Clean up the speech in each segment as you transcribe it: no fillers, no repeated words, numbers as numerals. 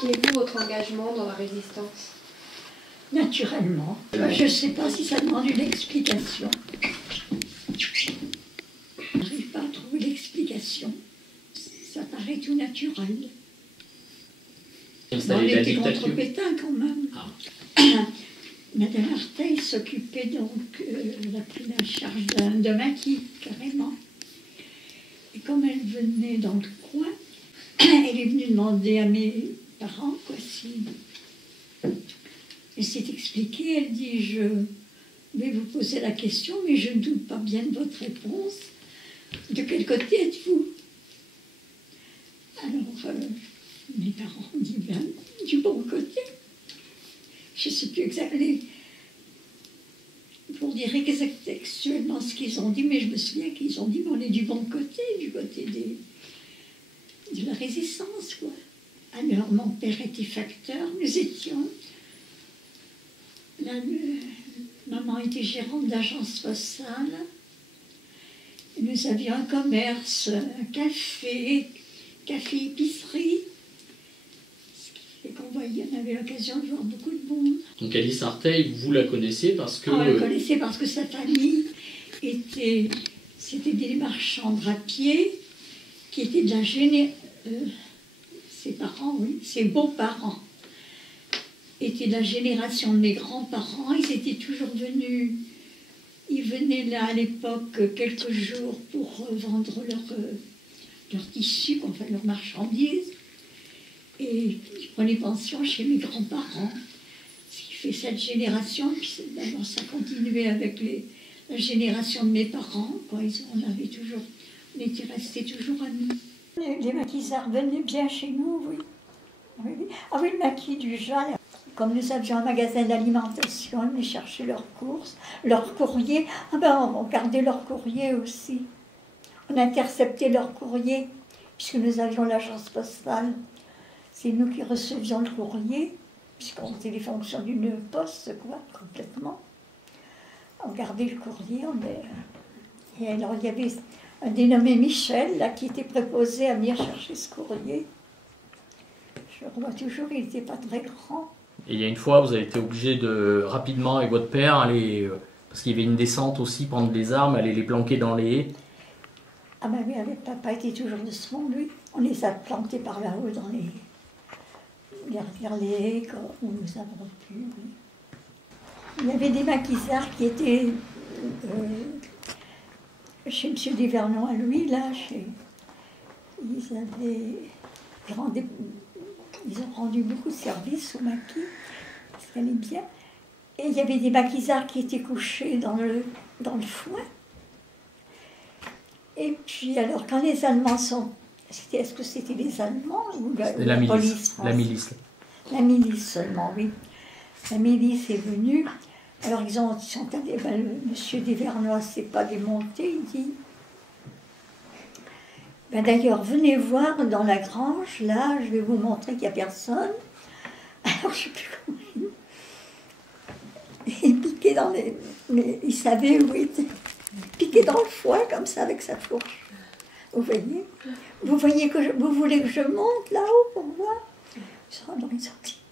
Quel est votre engagement dans la résistance? Naturellement. Je ne sais pas si ça demande une explication. Je n'arrive pas à trouver l'explication. Ça paraît tout naturel. On était contre Pétain quand même. Ah. Madame Arteil s'occupait donc, elle a pris la charge de maquis, carrément. Et comme elle venait dans le coin, elle est venue demander à mes parents, quoi, si... Elle s'est expliquée, elle dit, je vais vous poser la question, mais je ne doute pas bien de votre réponse. De quel côté êtes-vous? Alors, mes parents ont dit, ben, du bon côté. Je ne sais plus exactement, pour dire textuellement ce qu'ils ont dit, mais je me souviens qu'ils ont dit, mais on est du bon côté, du côté de la résistance, quoi. Alors, mon père était facteur, nous étions... Maman était gérante d'agence postale. Nous avions un commerce, un café, épicerie. Ce qui fait qu'on voyait, on avait l'occasion de voir beaucoup de monde. Donc Alice Arteil, vous la connaissez parce que... On la connaissait parce que sa famille c'était des marchands drapiers qui étaient de la ses parents, oui, ses beaux-parents étaient de la génération de mes grands-parents. Ils étaient toujours venus, ils venaient là à l'époque quelques jours pour vendre leur tissu, enfin leurs marchandises, et ils prenaient pension chez mes grands-parents. Ce qui fait cette génération, puis d'abord ça continuait avec la génération de mes parents, quand on était restés toujours amis. Les maquisards venaient bien chez nous, oui. Ah oui, le maquis du Jas, comme nous avions un magasin d'alimentation, ils venaient chercher leurs courses, leurs courriers. Ah ben, on gardait leurs courriers aussi. On interceptait leurs courriers, puisque nous avions l'agence postale. C'est nous qui recevions le courrier, puisqu'on faisait les fonctions d'une poste, quoi, complètement. On gardait le courrier, et alors il y avait un dénommé Michel, là, qui était préposé à venir chercher ce courrier. Je le revois toujours, il n'était pas très grand. Et il y a une fois, vous avez été obligé de, rapidement, avec votre père, aller, parce qu'il y avait une descente aussi, prendre des armes, aller les planquer dans les haies. Ah ben oui, avec papa était toujours de ce monde, lui. On les a plantés par là-haut dans derrière les haies, où nous avons pu, oui. Il y avait des maquisards qui étaient chez M. Desvernon à lui, là, ils ont rendu beaucoup de services au maquis, parce qu'elle est bien. Et il y avait des maquisards qui étaient couchés dans le foin. Et puis, alors, quand les Allemands sont... Est-ce que c'était les Allemands ou la police? La milice. La milice seulement, oui. La milice est venue. Alors, ils sont allés... Ben, monsieur Desvernois ne s'est pas démonté, il dit... Ben, d'ailleurs, venez voir dans la grange, là, je vais vous montrer qu'il n'y a personne. Alors, je ne sais plus comment il piquait dans les... Mais il savait où il était. Piquait dans le foin, comme ça, avec sa fourche. Vous voyez? Vous voyez que vous voulez que je monte là-haut pour voir? Non, ils sont dit.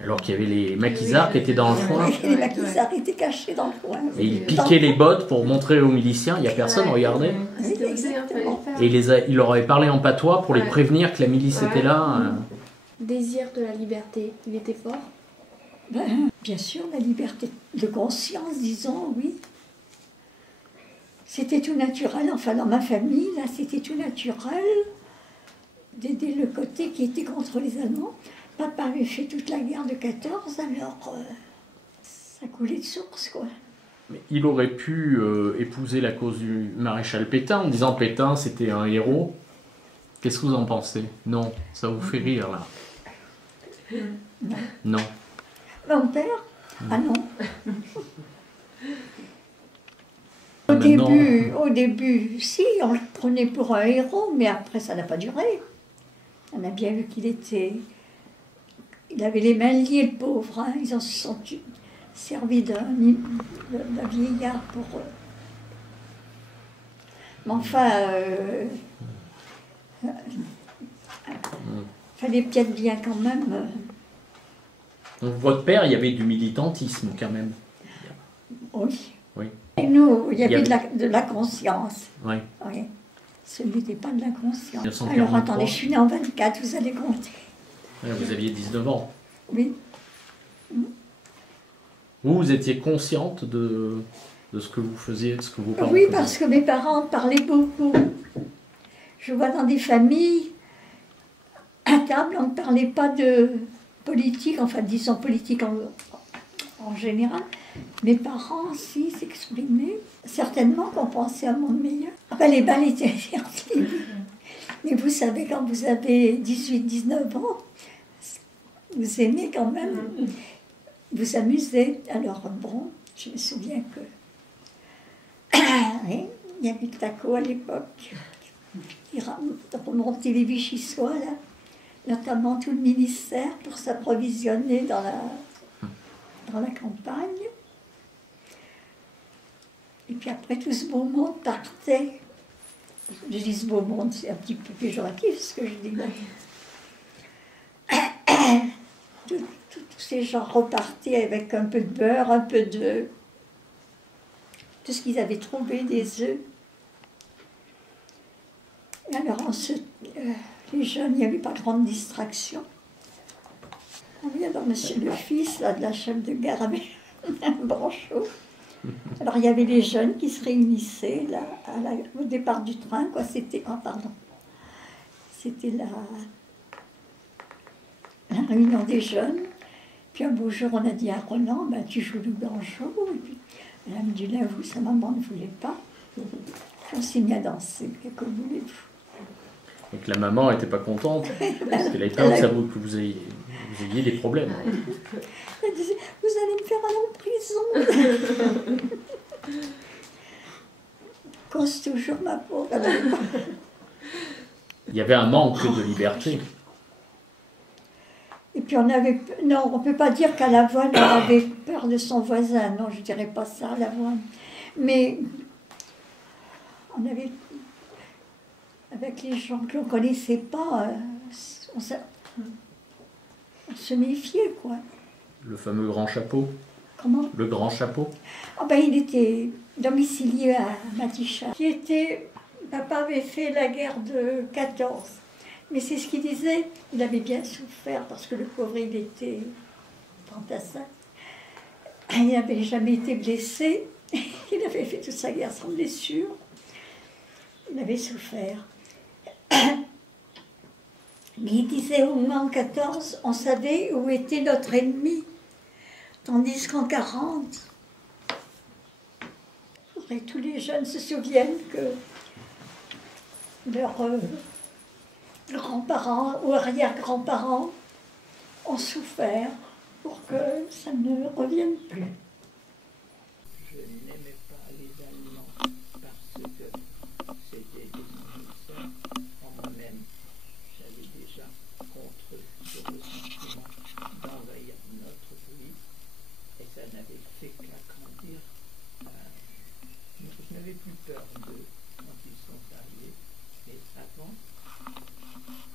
Alors qu'il y avait les maquisards qui étaient dans le foin. Les maquisards étaient cachés dans le foin. Et ils piquaient les bottes pour montrer aux miliciens, il n'y a personne, regardez. Oui, exactement. Et il leur avait parlé en patois pour les prévenir que la milice était là. Désir de la liberté, il était fort? Ben, bien sûr, la liberté de conscience, disons, oui. C'était tout naturel, enfin dans ma famille, là, c'était tout naturel d'aider le côté qui était contre les Allemands. Papa avait fait toute la guerre de 14, alors ça coulait de source, quoi. Mais il aurait pu épouser la cause du maréchal Pétain en disant Pétain c'était un héros. Qu'est-ce que vous en pensez? Non, ça vous fait rire là? Non. Non. Mon père? Ah non. Au début, si, on le prenait pour un héros, mais après ça n'a pas duré. On a bien vu il avait les mains liées, le pauvre, hein. Ils en se sont servis d'un vieillard pour... Mais enfin, fallait peut-être bien quand même. Donc votre père, il y avait du militantisme quand même. Oui. Oui. Et nous, il y avait de la conscience. Oui. Oui. Ce n'était pas de la conscience. 1943. Alors attendez, je suis née en 24, vous allez compter. Ouais, vous aviez 19 ans. Oui. Vous étiez consciente de ce que vous faisiez, de ce que vos parents Oui, faisaient. parce que mes parents parlaient beaucoup. Je vois dans des familles, à table, on ne parlait pas de politique, enfin disons politique en général. Mes parents, si, s'exprimaient. Certainement qu'on pensait à un monde meilleur. Enfin, les balles étaient interdites. Mais vous savez, quand vous avez 18-19 ans, vous aimez quand même vous amuser. Alors bon, je me souviens que oui, il y avait le taco à l'époque qui remontait les Vichysois, là, notamment tout le ministère pour s'approvisionner dans la campagne. Et puis après, tout ce beau monde partait. Je dis ce beau monde, c'est un petit peu péjoratif ce que je dis là. Tous ces gens repartaient avec un peu de beurre, un peu de... tout ce qu'ils avaient trouvé, des œufs. Et alors, les jeunes, il n'y avait pas grande distraction. On vient dans Monsieur le Fils, là, de la chef de gare, avec un branchot. Alors, il y avait les jeunes qui se réunissaient là, au départ du train, quoi. C'était... Ah, pardon. C'était la réunion des jeunes. Puis un beau jour, on a dit à Roland, ben, tu joues le banjo. Et puis, elle a dit, là, vous, sa maman ne voulait pas. On s'est mis à danser. Et que voulez-vous? Donc la maman n'était pas contente, parce qu'elle avait peur que vous ayez des problèmes. Elle disait, vous allez me faire aller en prison. Cause toujours ma pauvre. Il y avait un manque de liberté. Et puis on avait... Non, on ne peut pas dire qu'à Lavoine, on avait peur de son voisin. Non, je ne dirais pas ça, à Lavoine. Mais on avait... Avec les gens que l'on ne connaissait pas, on se méfiait, quoi. Le fameux grand chapeau. Comment? Le grand chapeau. Oh ben, il était domicilié à Matichat. Papa avait fait la guerre de 14. Mais c'est ce qu'il disait, il avait bien souffert parce que le pauvre, il était fantassin. Il n'avait jamais été blessé. Il avait fait toute sa guerre sans blessure. Il avait souffert. Mais il disait au moins en 14, on savait où était notre ennemi. Tandis qu'en 40, et tous les jeunes se souviennent que leurs grands-parents ou arrière-grands-parents ont souffert pour que ça ne revienne plus. Je n'aimais pas les Allemands parce que c'était des envahisseurs. En moi-même, j'avais déjà contre eux ce ressentiment d'envahir notre pays et ça n'avait fait qu'agrandir. Je n'avais plus peur d'eux quand ils sont arrivés, mais avant,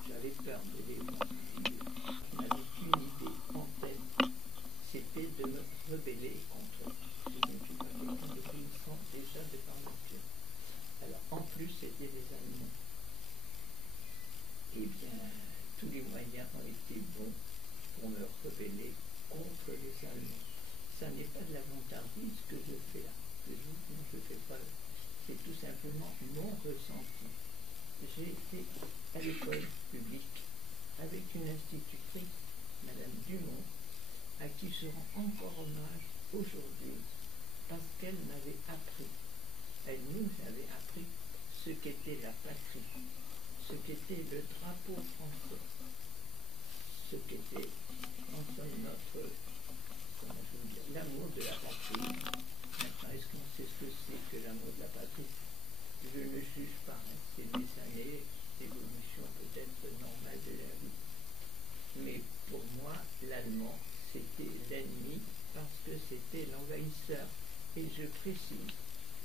j'avais peur de les voir. Je n'avais qu'une idée en tête, c'était de me rebeller contre eux. Je ne suis pas quelqu'un de puissant déjà de par nature. Alors en plus, c'était des Allemands. Eh bien, tous les moyens ont été bons pour me rebeller contre les Allemands. Ça n'est pas de la vantardise que je fais là. Je fais pas. C'est tout simplement mon ressenti. J'ai été à l'école publique avec une institutrice, Madame Dumont, à qui je rends encore hommage aujourd'hui parce qu'elle m'avait appris, elle nous avait appris ce qu'était la patrie, ce qu'était le drapeau français, ce qu'était en somme notre, comment je veux dire, l'amour de la patrie. Maintenant, est-ce qu'on sait ce que c'est que l'amour de la patrie? Je ne juge pas, hein. C'est des années d'évolution peut-être normale de la vie. Mais pour moi, l'allemand, c'était l'ennemi parce que c'était l'envahisseur. Et je précise,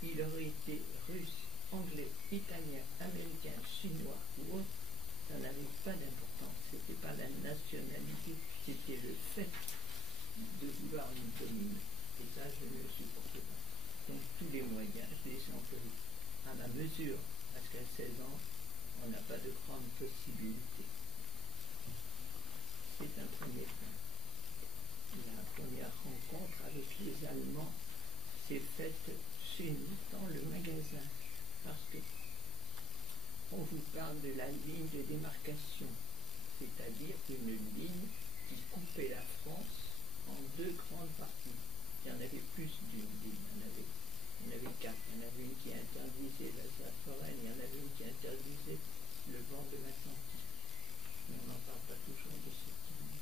il aurait été russe, anglais, italien, américain, chinois ou autre, ça n'avait pas d'importance. C'était pas la mesure, parce qu'à 16 ans, on n'a pas de grandes possibilités. C'est un premier point. La première rencontre avec les Allemands s'est faite chez nous, dans le magasin, parce que on vous parle de la ligne de démarcation, c'est-à-dire une ligne qui coupait la France en deux grandes parties. Il y en avait plus d'une ligne, il y en avait quatre. Il y en avait une qui interdisait l'Alsace-Lorraine, il y en avait une qui interdisait le bord de l'Atlantique. Mais on n'en parle pas toujours de cette ligne.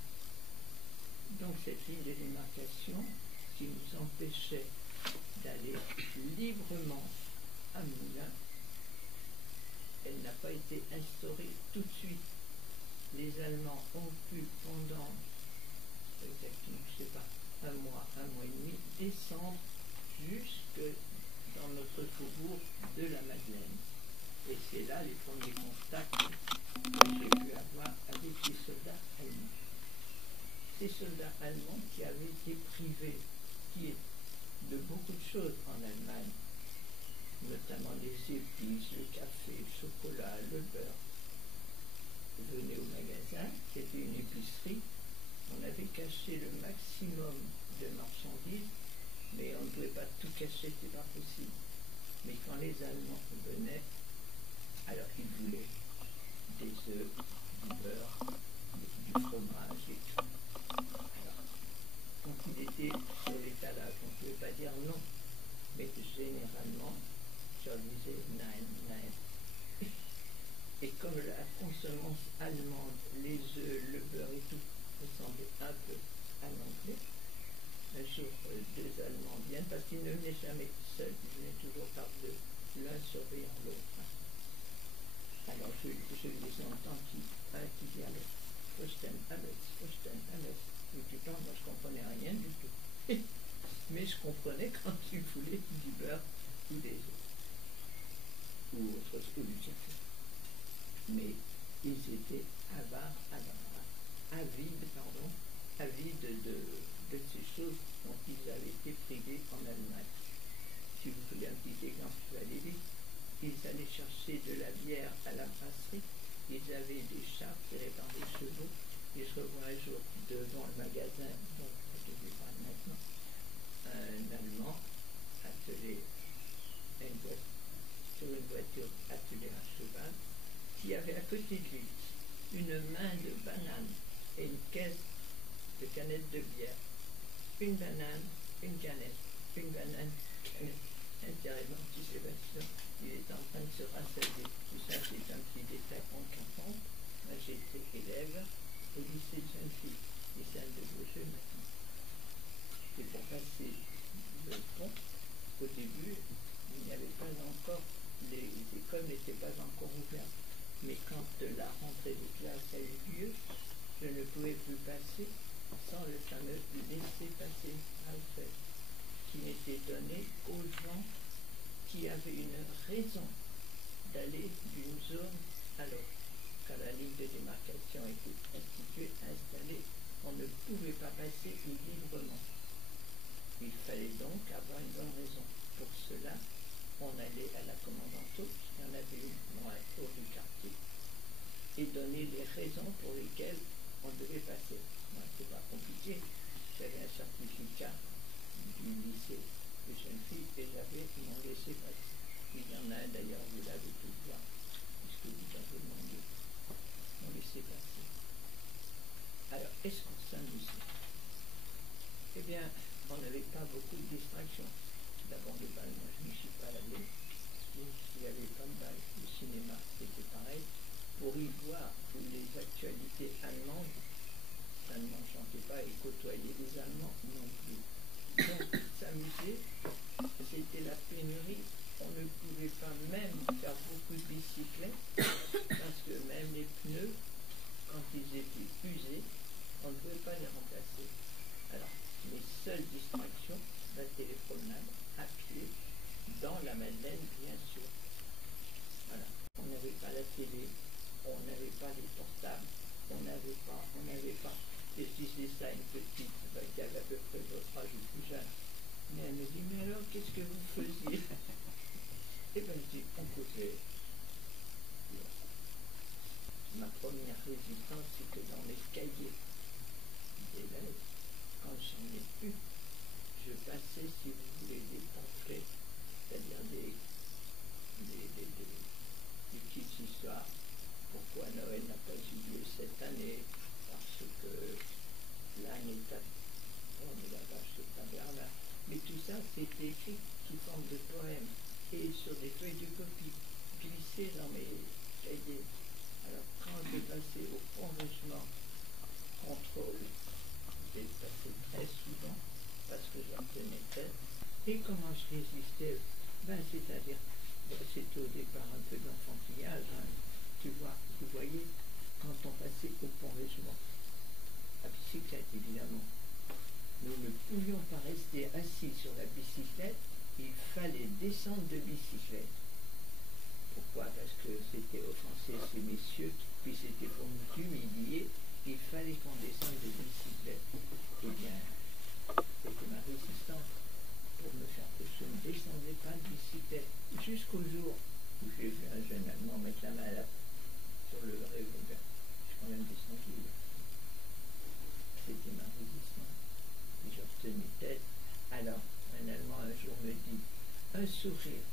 Donc cette ligne de démarcation qui nous empêchait d'aller librement à Moulins, elle n'a pas été instaurée tout de suite. Les Allemands ont pu, pendant exactement, je ne sais pas, un mois et demi, descendre jusque dans notre faubourg de la Madeleine. Et c'est là les premiers contacts que j'ai pu avoir avec les soldats allemands. Ces soldats allemands qui avaient été privés de beaucoup de choses en Allemagne, notamment les épices, le café, le chocolat, le beurre. Venaient au magasin, c'était une épicerie, on avait caché le maximum de marchandises, mais on ne pouvait pas tout cacher, c'était pas possible. Mais quand les Allemands venaient, alors ils voulaient des œufs, du beurre, du fromage et tout. Alors, quand il était sur l'étalage, on ne pouvait pas dire non, mais généralement, je leur disais nein, nein. Et comme la consommance allemande, les œufs, le beurre et tout, ressemblait un peu à l'anglais, un jour, deux Allemands viennent, parce qu'ils ne venaient jamais seuls, ils venaient toujours par deux, l'un surveillant l'autre. Alors je les entends qui dit à l'autre, Fauchten alles, Fauchten alles. Et puis moi je ne comprenais rien du tout. Mais je comprenais quand ils voulaient du beurre ou des œufs. Ou autre chose, ou du café. Mais ils étaient avides de ces choses dont ils avaient été privés en Allemagne. Si vous voulez un petit exemple, je vais aller vite. Ils allaient chercher de la bière à la brasserie, ils avaient des charres tirées par des chevaux, et je revois un jour devant le magasin, dont je vais parler maintenant, un Allemand attelé sur une voiture attelée à cheval, qui avait à côté de lui une main de banane et une caisse de canettes de bière. Une banane, une canette, une banane, une canette. Intérieurement, tu sais, Sébastien, il est en train de se rassasier. Tout ça, c'est un petit détail en 40. Moi, j'étais élève au lycée de jeunes filles, lycée de Beaujeu maintenant. Et pour passer le pont, au début, il n'y avait pas encore, les écoles n'étaient pas encore ouvertes. Mais quand la rentrée des classes a eu lieu, je ne pouvais plus passer sans le fameux laisser-passer Alfred, qui n'était donné aux gens qui avaient une raison d'aller d'une zone à l'autre. Quand la ligne de démarcation était instituée, installée, on ne pouvait pas passer librement. Il fallait donc avoir une bonne raison. Pour cela, on allait à la commandanto, il y en avait une moins haut du quartier, et donner les raisons pour lesquelles on devait passer. Moi, c'était pas compliqué. J'avais un certificat du lycée de jeunes filles et j'avais mon laissé passer. Il y en a un d'ailleurs, vous l'avez tout voir, puisque vous avez demandé mon laissé passer. Alors, est-ce qu'on s'amusait? Eh bien, on n'avait pas beaucoup de distractions. D'abord, le bal, moi, je n'y suis pas allé. Il n'y avait pas de bal. Le cinéma, c'était pareil. Pour y voir les actualités allemandes, ça ne m'enchantait pas et côtoyer les Allemands non plus. Donc, s'amuser, c'était la pénurie. On ne pouvait pas même faire beaucoup de bicyclettes parce que même les pneus, quand ils étaient usés, on ne pouvait pas les remplacer. Alors, les seules distractions, c'était les promenades à pied, dans la Madeleine, bien sûr. Voilà. On n'avait pas la télé, on n'avait pas les portables, on n'avait pas. Et je disais ça à une petite qui avait à peu près votre âge ou plus jeune. Mais elle me dit, mais alors, qu'est-ce que vous faisiez? Eh bien, je dis, on première résistance, c'est que dans mes cahiers d'élèves, quand j'en ai plus, je passais, si vous voulez, des pamphlets, c'est-à-dire des petites histoires. Pourquoi Noël n'a pas eu lieu cette année? Parce que l'âne est à... Oh, mais la vache, c'est à Bernard. Mais tout ça, c'était écrit sous forme de poème et sur des feuilles de copie glissées dans mes cahiers. Alors, quand je passais au Pont Régiment contrôle, j'ai passé très souvent parce que j'en tenais tête. Et comment je résistais? Ben, c'est-à-dire, c'était au départ un peu d'enfantillage, hein. Tu vois, vous voyez, quand on passait au Pont Régiment, à bicyclette évidemment, nous ne pouvions pas rester assis sur la bicyclette, il fallait descendre de bicyclette. Pourquoi? Parce que c'était offenser ces messieurs, puis c'était pour nous humilier, il fallait qu'on descende de bicyclette. Eh bien, c'était ma résistance pour me faire que je ne descendais pas de bicyclette, jusqu'au jour où j'ai vu un jeune Allemand mettre la main là sur le revolver. Je suis quand même descendu. C'était ma résistance. Et je retenais tête. Alors, un Allemand un jour me dit, un sourire.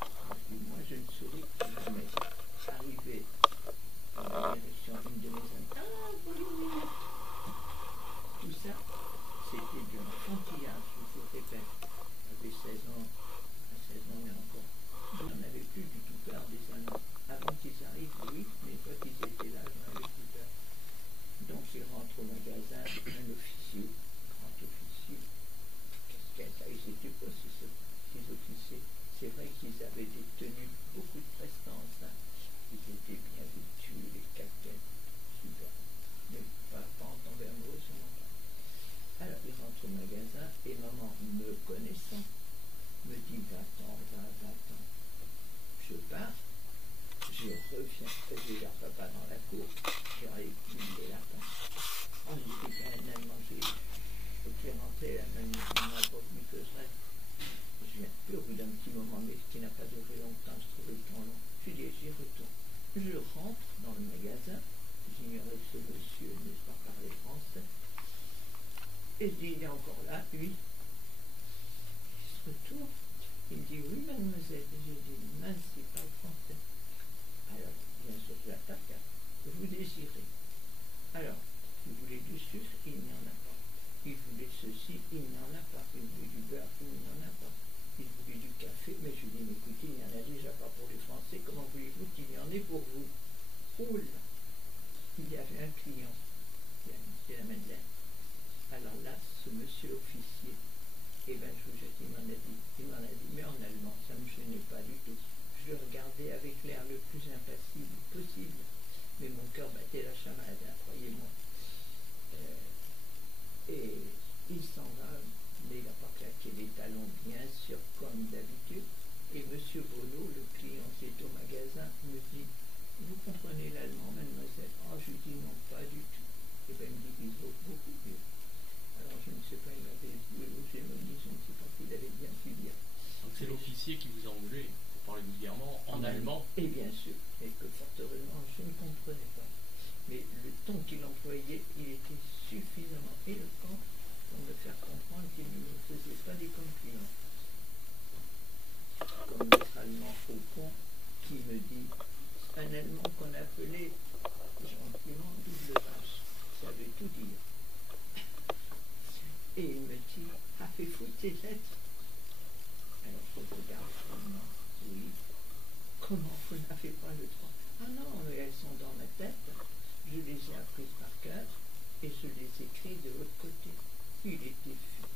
Je dis, moi je ne souris jamais. Arrivé dans la direction une de mes amies, ah, bonjour. Tout ça, c'était de l'enfantillage, je vous répète. J'avais 16 ans, à 16 ans et encore. Je n'en avais plus du tout peur des Allemands. Avant qu'ils arrivent, oui, mais une fois qu'ils étaient là, j'en avais plus peur. Donc je rentre au magasin, un officier, grand officier. Qu'est-ce qu'elle a? Ils étaient pas ces officiers. C'est vrai qu'ils avaient des tenues, beaucoup de prestance. Hein. Ils étaient bien vêtus, les casquettes, super. Mais pas en tomber amoureux, sûrement pas. Alors ils rentrent au magasin et maman, me connaissant, me dit va-t'en. Je pars, je reviens, j'ai leur papa dans la cour, j'ai rééquilibré les lapins. On était bien un Allemand, j'ai rentré la même pas venu que je reste. Je viens plus au bout d'un petit moment, mais qui n'a pas duré longtemps, je trouvais le temps long. Je dis j'y retourne. Je rentre dans le magasin, j'ignorais que ce monsieur ne pas parler français. Et je dis il est encore là, lui. Il se retourne. Il me dit oui mademoiselle. Et je dis mince, c'est pas le français. Alors, bien sûr, j'attaque. Vous désirez. Alors, il voulait du sucre, il n'y en a pas. Il voulait ceci, il n'y en a pas. Il voulait du beurre, il n'y en a pas. Il voulait du café, mais je lui dis, mais écoutez, il n'y en a déjà pas pour les Français, comment voulez-vous qu'il y en ait pour vous? Oh là! Il y avait un client, c'est la Madeleine. Alors là, ce monsieur officier, eh bien, je vous jette, il m'en a dit, mais en allemand, ça ne me gênait pas du tout. Je le regardais avec l'air le plus impassible possible, mais mon cœur battait la chamade, hein, croyez-moi. Et il s'en va, mais il n'a pas claqué les talons, bien sûr, comme d'habitude. Et M. Bonneau, le client qui est au magasin, me dit, vous comprenez l'allemand, mademoiselle? Oh, je lui dis non, pas du tout. Et bien, il me dit, il vaut beaucoup mieux. Alors, je ne sais pas, il avait joué aux gémonies, je ne sais pas s'il avait bien pu dire. Donc, c'est l'officier qui vous a enlevé, pour parler vulgairement, en allemand. Et bien sûr, et que fort heureusement, je ne comprenais pas. Mais le ton qu'il employait, il était suffisamment éloquent pour me faire comprendre qu'il ne me faisait pas des compliments. Comme notre Allemand au pont qui me dit, un Allemand qu'on appelait gentiment double vache, ça veut tout dire. Et il me dit, ah, fais foutre tes lettres. Alors je regarde vraiment, oui. Comment vous n'avez pas le droit? Ah non, mais elles sont dans ma tête. Je les ai apprises par cœur et je les écris de l'autre côté. Il était fou.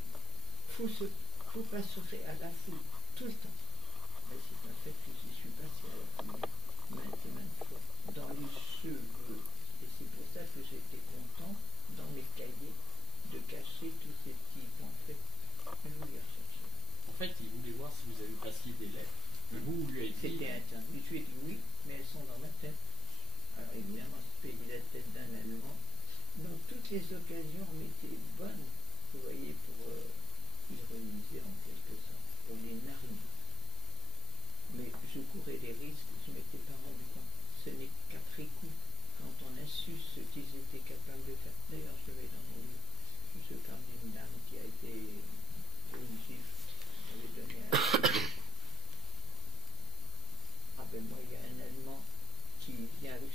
Faut pas se à la foule tout le temps. Mais c'est un fait que j'y suis passé à la foule maintes et maintes fois, dans les cheveux. Et c'est pour ça que j'étais content, dans mes cahiers, de cacher tous ces petits pamphlets. Je voulais les rechercher. En fait, il voulait voir si vous avez passé des lettres. Et vous lui avez dit... C'était interdit. Je lui ai dit oui, mais elles sont dans ma tête. Alors évidemment, je payais la tête d'un Allemand. Donc toutes les occasions m'étaient bonnes, vous voyez, pour ironiser en quelque sorte, pour les narguer. Mais je courais des risques, je ne m'étais pas rendu compte. Ce n'est qu'après coup, quand on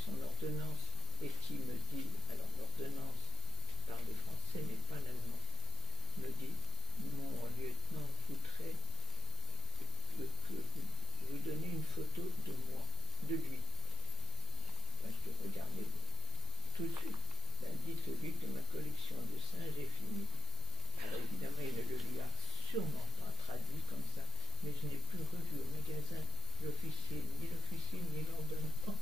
son ordonnance et qui me dit, alors l'ordonnance parle le français mais pas l'allemand, me dit, mon lieutenant voudrait que vous donnez une photo de moi, de lui. Ben, je regardais tout de suite. Ben, dites-lui que ma collection de singes est finie. Alors évidemment, il ne le lui a sûrement pas traduit comme ça, mais je n'ai plus revu au magasin l'officier, ni l'ordonnance.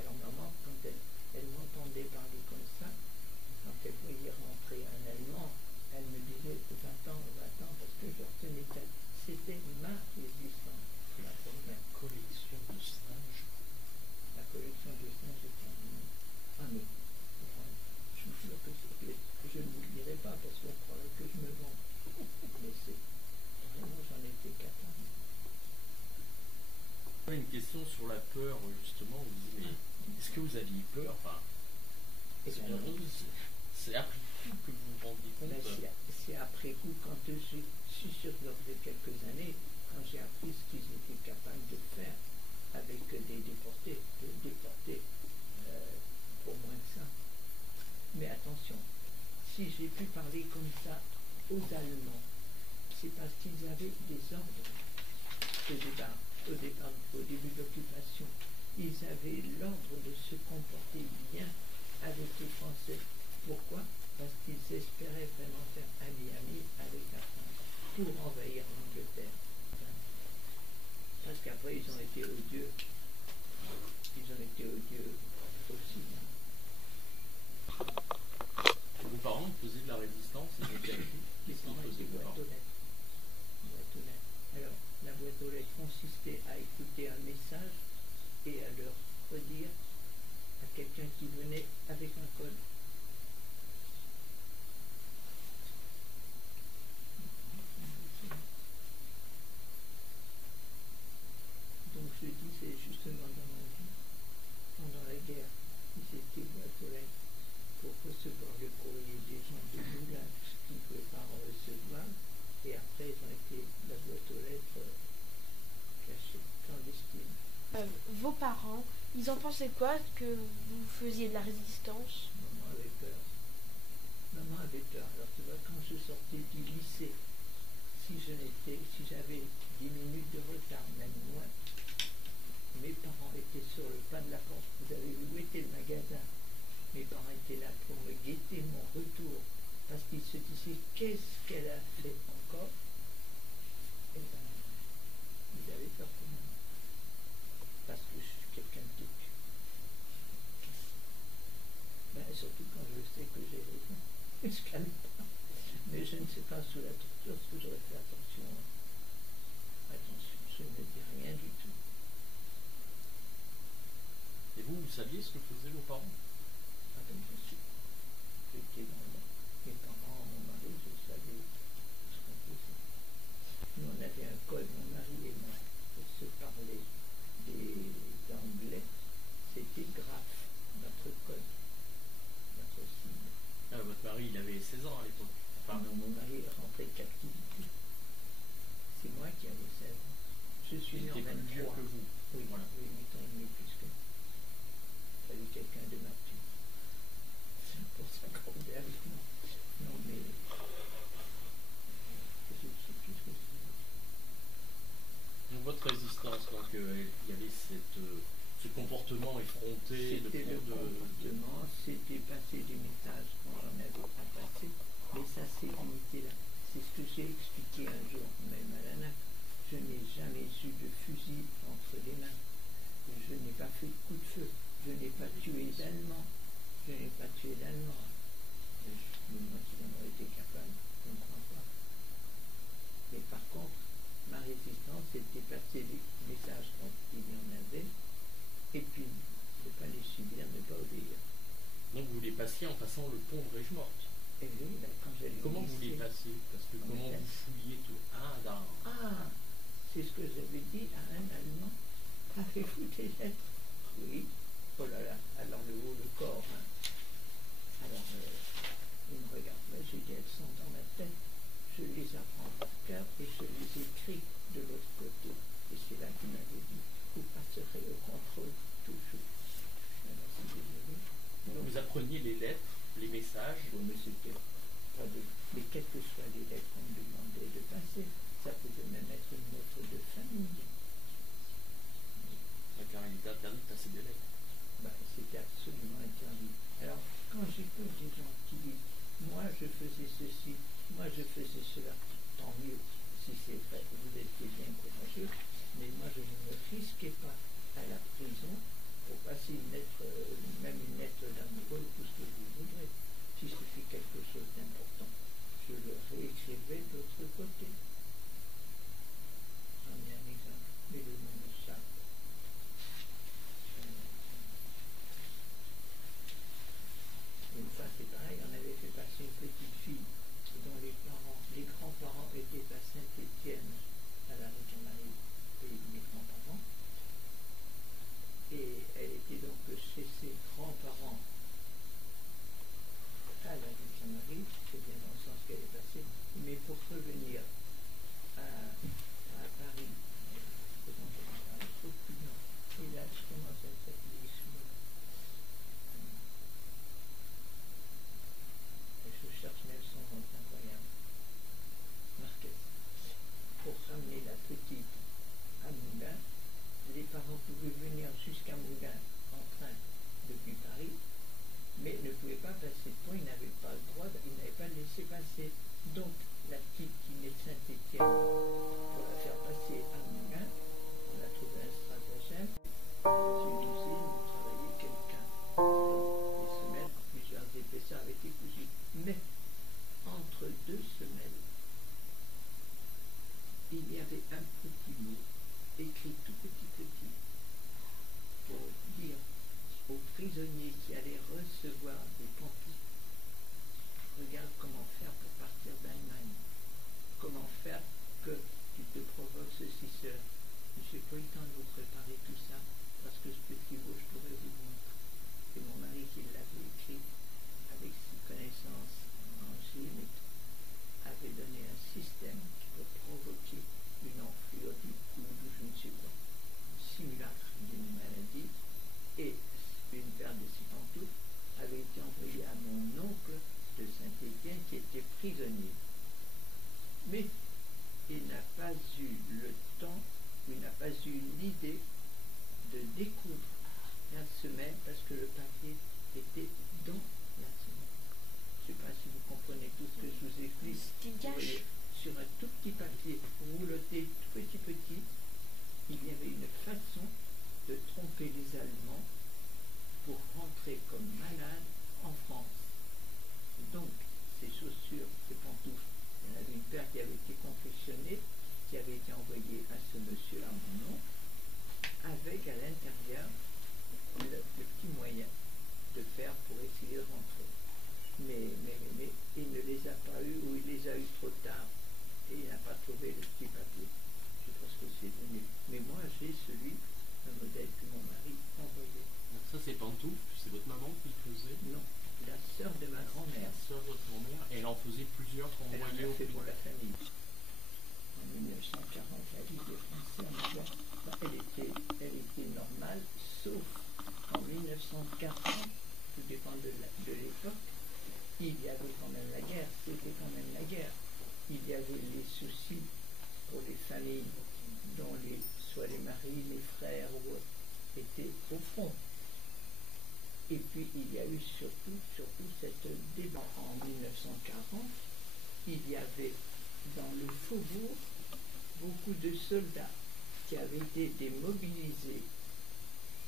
Alors maman, quand elle m'entendait parler comme ça, quand elle voyait rentrer un Allemand, elle me disait va-t'en, parce que je retenais qu'elle. C'était ma résistance, la première. Collection de singes. La collection de singes est terminée. Ah mais, enfin, je vous jure que je ne vous le dirai pas parce qu'on croirait que je me vends. Mais c'est vraiment, j'en étais capable. Une question sur la peur, justement. Vous disiez, mais est-ce que vous aviez peur? Enfin, Et bien, c'est après coup que vous vous rendiez compte. c'est après coup, quand je suis sûr que lors de quelques années, quand j'ai appris ce qu'ils étaient capables de faire avec des déportés, pour moins que ça. Mais attention, si j'ai pu parler comme ça aux Allemands, c'est parce qu'ils avaient des ordres au début de l'occupation. Ils avaient l'ordre de se comporter bien avec les Français. Pourquoi? Parce qu'ils espéraient vraiment faire ami-ami avec la France pour envahir l'Angleterre. Parce qu'après, ils ont été odieux. Aussi. Vos parents faisaient de la résistance et donc qu'est-ce qu'ils faisaient vos parents? Boîte aux lettres. Alors, la boîte aux lettres consistait à écouter un message et à leur redire à quelqu'un qui venait avec un code. Donc je dis, c'est justement dans ma vie, pendant la guerre, ils étaient boîte aux lettres pour recevoir le courrier des gens de Moulins qui ne pouvaient pas en recevoir, et après ils ont été la boîte aux lettres cachée, clandestine. Vos parents, ils en pensaient quoi que vous faisiez de la résistance? Maman avait peur. Alors tu vois, quand je sortais du lycée, si j'avais 10 minutes de retard, même moins, mes parents étaient sur le pas de la porte. Vous avez vu où était le magasin? Mes parents étaient là pour me guetter mon retour, parce qu'ils se disaient qu'est-ce qu'elle a fait encore? Et bien, ils avaient peur pour moi, parce que je suis quelqu'un de têtu. Ben, surtout quand je sais que j'ai raison. Je ne calme pas. Mais je ne sais pas, sous la torture, ce que j'aurais fait attention. Attention, je ne dis rien du tout. Et vous saviez ce que faisaient vos parents? Pas comme je suis. J'étais dans mes parents, mon mari, je savais ce qu'on faisait. Nous, on avait un code, mon mari et moi, pour se parler des Anglais. C'était grave, notre code, notre signe. Ah, votre mari, il avait 16 ans à l'époque. Enfin, Non, mon mari est rentré de captivité. C'est moi qui avais 16 ans. Je suis il né en était plus vieux 23. que vous. Oui, Voilà. oui, 8 ans et demi plus que. Il fallait quelqu'un de mature. C'est pour s'accorder avec moi. Non, mais. Je sais plus ce que c'est. Donc votre résistance, donc il y avait ce comportement effronté de C'était le comportement, c'était passer des messages qu'on n'en avait pas passé, mais ça c'est limité là. C'est ce que j'ai expliqué un jour, même à la NAC. Je n'ai jamais eu de fusil entre les mains. Je n'ai pas fait de coup de feu. Je n'ai pas tué d'Allemands. Je n'ai pas tué d'Allemands. Moi qui en aurais été capable, je ne crois pas. Mais par contre, ma résistance, c'était passer des messages quand il y en avait, et puis ne pas les subir, ne pas obéir. Donc vous les passiez en passant le pont de Régemorte. Et oui, là, quand j'allais au Comment vous les lycée- passiez? Parce que comment vous fouilliez tout? Ah, c'est ce que j'avais dit à un Allemand. Avez-vous des lettres? Oui. Oh là là, alors le haut, le corps. Hein. Alors, il me regarde, là, j'ai dit, elles sont dans ma tête. Je les apprends par cœur et je les écris de l'autre côté. Et c'est là qu'il m'avait dit, vous passerez au contrôle toujours. appreniez les lettres, les messages. Bon, mais c'était pas de... Mais quelles que soient les lettres qu'on me demandait de passer, ça pouvait même être une lettre de famille. Car il était interdit de passer des lettres. Bah, c'était absolument interdit. Alors, quand j'écoute des gens qui disent moi je faisais ceci, moi je faisais cela, tant mieux si c'est vrai, vous étiez bien courageux, mais moi je ne me risquais pas à la prison pour passer une lettre, même une lettre d'amoureux, tout ce que vous voudrez. Si c'était quelque chose d'important, je le réécrivais de l'autre côté. J'en ai un exemple, mais le nom m'échappe. Une fois, c'est pareil, on avait fait passer une petite fille dont les grands-parents étaient à Saint-Étienne, à la région Marie, pays de mes grands-parents. Et elle était donc chez ses grands-parents à la région Marie, c'est bien dans le sens qu'elle est passée, mais pour revenir à Paris, et là, je commence à s'appuyer sur je cherche même son nom incroyable. Marquez. Pour ramener la petite à Moulins, les parents pouvaient venir jusqu'à Moulins en train depuis Paris, mais ne pouvaient pas passer de pont, ils n'avaient pas le droit, ils n'avaient pas laissé passer. Donc, la petite qui naît de Saint-Étienne, pour la faire passer à Moulins, on l'a trouvée un stratagème, dans une usine où travaillait quelqu'un. Des semelles, plusieurs épaisseurs avaient été cousues. Mais, entre deux semelles, il y avait un petit mot, écrit tout petit, pour dire aux prisonniers qui allaient recevoir des pantoufles, regarde comment faire pour partir d'Allemagne, comment faire que tu te provoques ceci, cela. Je n'ai pas eu le temps de vous préparer tout ça, parce que ce petit mot, je pourrais vous montrer. C'est mon mari qui l'avait écrit, avec ses connaissances en géométrie, avait donné un système qui peut provoquer une enflure du coude ou je ne sais quoi, un simulacre d'une maladie, et une paire de ces pantoufles avait été envoyée à mon oncle de Saint-Étienne qui était prisonnier. Mais il n'a pas eu le temps, il n'a pas eu l'idée de découdre la semelle parce que le papier était dans la semelle. Je ne sais pas si vous comprenez tout ce que je vous explique. C'est une Vous voyez, cache. sur un tout petit papier rouloté, tout petit, il y avait une façon de tromper les Allemands pour rentrer comme malade en France. Donc, ces chaussures, ces pantoufles, il y en avait une paire qui avait été confectionnée, qui avait été envoyée à ce monsieur, à mon nom, avec à l'intérieur le petit moyen de faire pour essayer de rentrer. Mais il ne les a pas eus ou il les a eus trop tard et il n'a pas trouvé le petit papier. Je pense que c'est venu. Mais moi j'ai celui, un modèle que mon mari envoyait. Donc ça c'est pantoufles, c'est votre maman qui faisait. Non, la sœur de ma grand-mère. La sœur de votre grand-mère, et elle en faisait plusieurs qu'on Elle en envoyait a au fait pays. pour la famille. En 1940, la vie des Français en Europe, elle était normale, sauf en 1940, tout dépend de l'époque, il y avait quand même la guerre, c'était quand même la guerre. Il y avait les soucis pour les familles dont soit les maris, les frères ou autres, étaient au front. Et puis il y a eu surtout cette débat en 1940, il y avait dans le faubourg beaucoup de soldats qui avaient été démobilisés.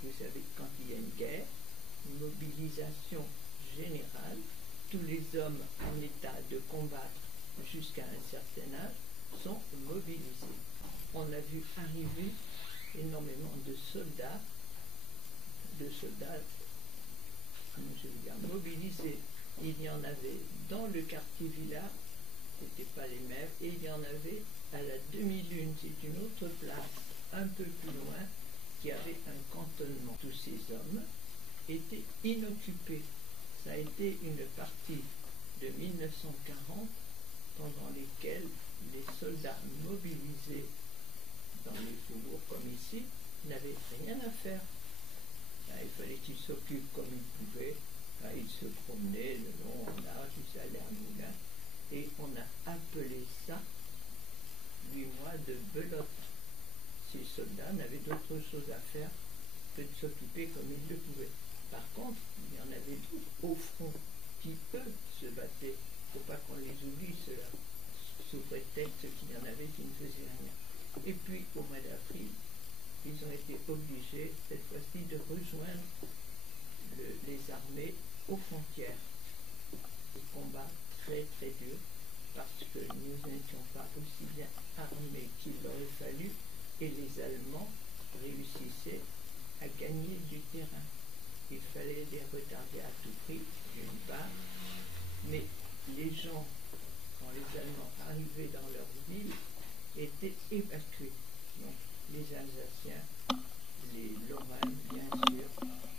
Vous savez, quand il y a une guerre, une mobilisation générale, tous les hommes en état de combattre jusqu'à un certain âge sont mobilisés. On a vu arriver énormément de soldats, comment je veux dire, mobilisés. Il y en avait dans le quartier Villard, ce n'étaient pas les mêmes, et il y en avait à la demi-lune, c'est une autre place, un peu plus loin, qui avait un cantonnement. Tous ces hommes étaient inoccupés. Ça a été une partie de 1940 pendant lesquelles les soldats mobilisés dans les faubourgs comme ici n'avaient rien à faire. Là, il fallait qu'ils s'occupent comme ils pouvaient Enfin, ils se promenaient le long en arche, ils allaient à Moulin, et on a appelé ça 8 mois de belote. Ces soldats n'avaient d'autre chose à faire que de s'occuper comme ils le pouvaient. Par contre, il y en avait d'autres au front qui, eux, se battaient. Il ne faut pas qu'on les oublie, ceux-là, sous prétexte qu'il y en avait qui ne faisaient rien. Et puis, au mois d'avril, ils ont été obligés, cette fois-ci, de rejoindre les armées aux frontières. Des combats très très durs, parce que nous n'étions pas aussi bien armés qu'il aurait fallu, et les Allemands réussissaient à gagner du terrain. Il fallait les retarder à tout prix, d'une part, mais les gens, quand les Allemands arrivaient dans leur ville, étaient évacués. Donc les Alsaciens, les Lorrains, bien sûr,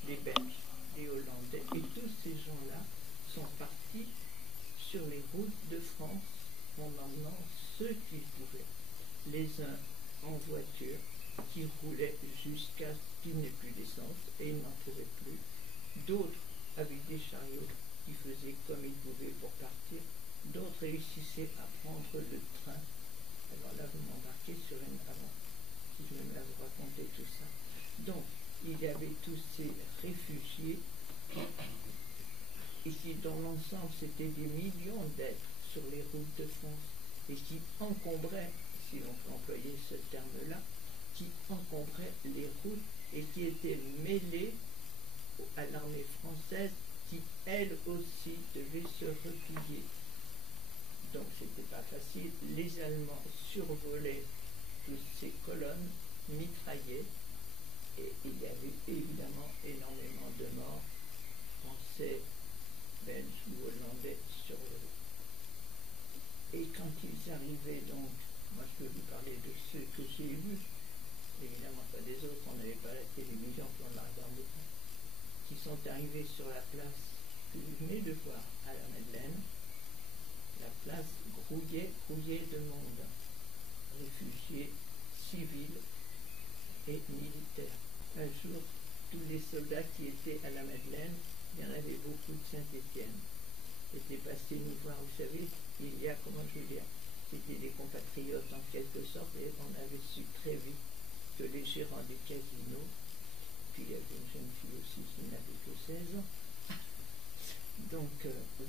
les Belges, les Hollandais, et tous ces gens-là sont partis sur les routes de France en emmenant ceux qu'ils pouvaient. Les uns en voiture, qui roulaient jusqu'à ce qu'il n'y ait plus d'essence et ils n'en trouvaient plus. D'autres avec des chariots qui faisaient comme ils pouvaient pour partir. D'autres réussissaient à prendre le train. Alors là, vous m'embarquez sur une avant, si je me vous raconter tout ça. Donc, il y avait tous ces réfugiés, et qui, dans l'ensemble, c'était des millions d'êtres sur les routes de France, et qui encombraient, si on peut employer ce terme-là, qui encombrait les routes et qui étaient mêlés à l'armée française qui, elle aussi, devait se replier. Donc, c'était pas facile. Les Allemands survolaient toutes ces colonnes, mitraillaient, et il y avait évidemment énormément de morts, français, belges ou hollandais sur le route. Et quand ils arrivaient donc, moi je peux vous parler de ceux que j'ai vus, évidemment pas des autres, on n'avait pas la télévision pour la regarder, qui sont arrivés sur la place que vous venez de voir à la Madeleine, la place grouillée de monde, réfugiés, civils et militaires. Un jour, tous les soldats qui étaient à la Madeleine, il y en avait beaucoup de Saint-Étienne, étaient passés nous voir. Vous savez, il y a, comment je veux dire, c'était des compatriotes en quelque sorte, et on avait su très vite que les gérants des casinos, puis il y avait une jeune fille aussi qui n'avait que 16 ans, donc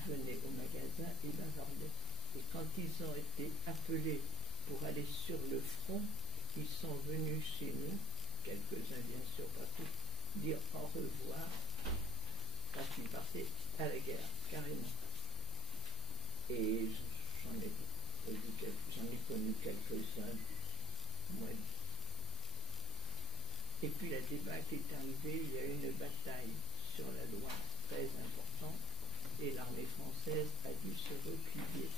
venaient au magasin et bavardaient. Et quand ils ont été appelés pour aller sur le front, ils sont venus chez nous, quelques-uns bien sûr, pas tous, dire au revoir, parce qu'ils partaient à la guerre, carrément. Et j'en ai connu quelques-uns, moi. Et puis la débâcle est arrivée, il y a eu une bataille sur la Loire très importante, et l'armée française a dû se replier.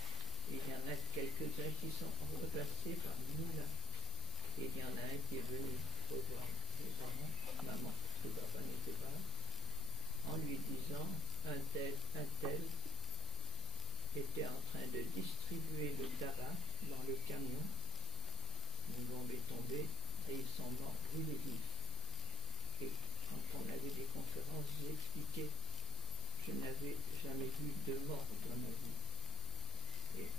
Et il y en a quelques-uns qui sont repassés par nous là. Et il y en a un qui est venu revoir mes parents, maman, parce que papa n'était pas là, en lui disant un tel était en train de distribuer le tabac dans le camion. Une bombe est tombée et ils sont morts brûlés vifs. Et quand on avait des conférences, j'expliquais, je n'avais jamais vu de mort dans ma vie. Et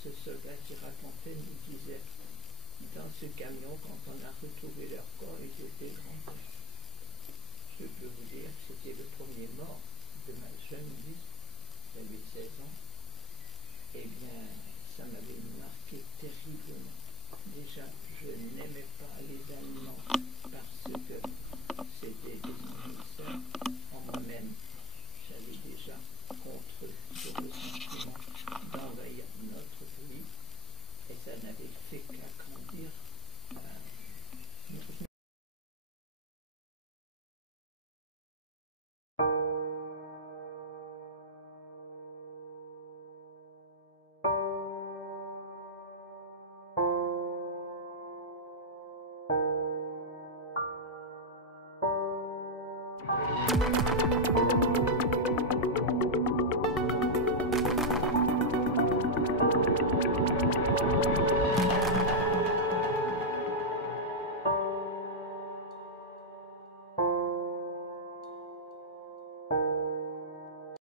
ce soldat qui racontait nous disait, dans ce camion, quand on a retrouvé leur corps, ils étaient grands. Je peux vous dire que c'était le premier mort de ma jeune vie, j'avais 16 ans. Eh bien, ça m'avait marqué terriblement. Déjà, je n'aimais pas les Allemands parce que c'était des envahisseurs. En moi-même, j'avais déjà contre eux le sentiment d'envahir notre pays et ça n'avait fait qu'agrandir notre